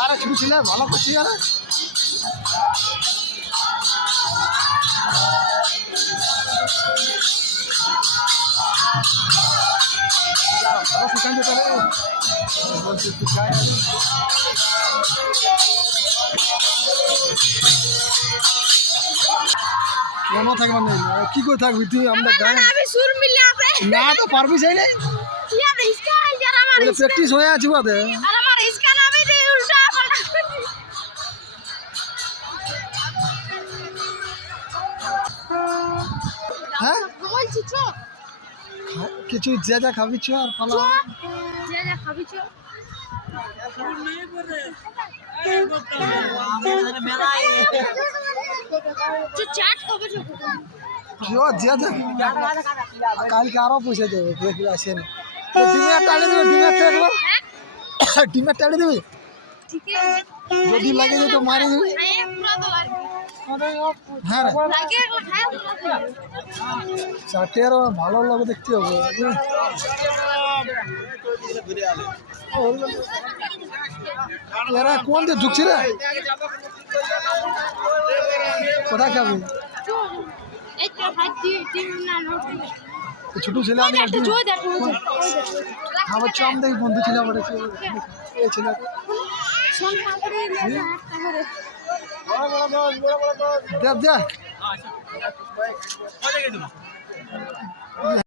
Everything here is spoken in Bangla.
আরে ছেলে? ভালো করছি আরে। ভালো শিখান যেতে শিখায় কি করে থাকবি তুই? আমরা গায়ে না তো পারবি ওটা প্র্যাকটিস হয়ে আছে বাদে। হ্যাঁ? কিছু যে যা খাবি চ আর পালা। যে যা খাবি চো। যা কালকে আরও পয়সা দেবে দেখবি ডিমের টাড়ে দেবে ডিমের দেবে। হ্যাঁ? ডিমের টাড়ে দেবে? যদি লাগে তো মারি দেবে। হ্যাঁ খাই পুরা চারটে আরও ভালো লাগে দেখতে হবে। এরা কোন দিয়ে ঢুকছি রে? কোথায় খাবি ছোট ছেলে আমি আমার চম দেখি বন্ধু ছিল আমার ছেলে দেখ দেখ।